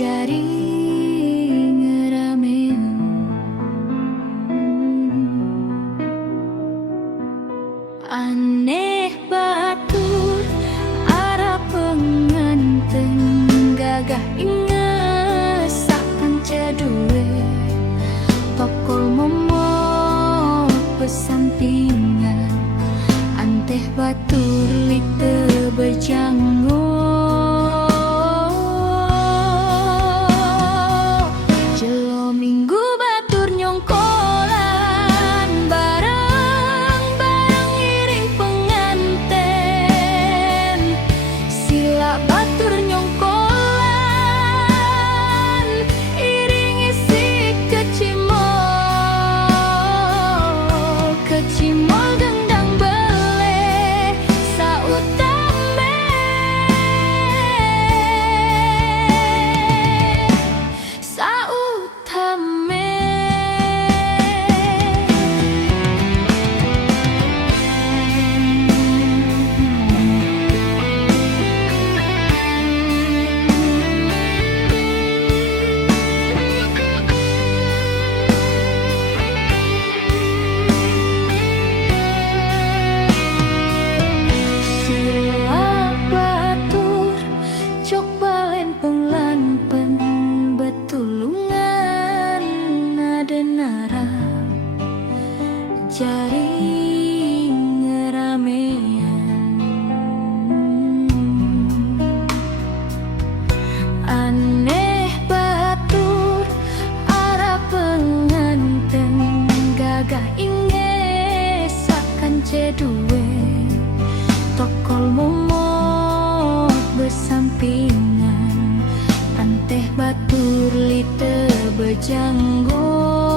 Jaring ngerameun aneh batur arah penganten gagah ingesakan ceduwe tokol momot pesampingan anteh batur lite berjanggo jelo minggu batur nyongkolan bareng-bareng iring penganten sila batur nyongkolan iring isi kecimol gendang bele sautame jaring ngeramean aneh batur arah penganten gagah ingesakan ceduwe tokol momot besampingan anteh batur lite bejanggo